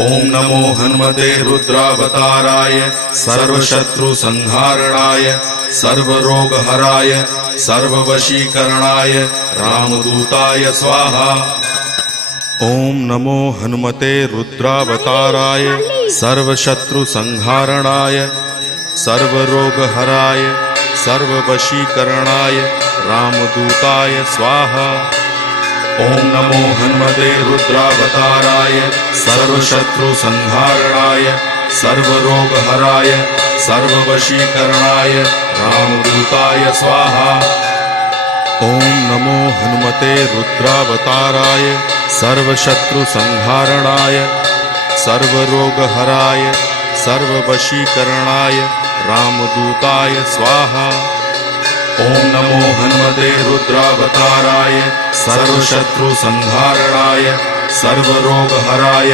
ओम नमो हनुमते रुद्रावताराय सर्वशत्रुसंहारणाय सर्वरोगहराय सर्ववशीकरणाय रामदूताय स्वाहा। ओम नमो हनुमते रुद्रावताराय सर्वशत्रुसंहारणाय सर्वरोगहराय सर्ववशीकरणाय रामदूताय स्वाहा। ओम नमो हनुमते रुद्रावताराय सर्वशत्रुसंहारणाय सर्वरोगहराय सर्ववशीकरणाय रामदूताय स्वाहा। ओम नमो हनुमते रुद्रावताराय सर्वशत्रुसंहारणाय सर्वरोगहराय सर्ववशीकरणाय रामदूताय स्वाहा। ओम नमो हनुमते रुद्रावताराय सर्वशत्रुसंहारणाय सर्वरोगहराय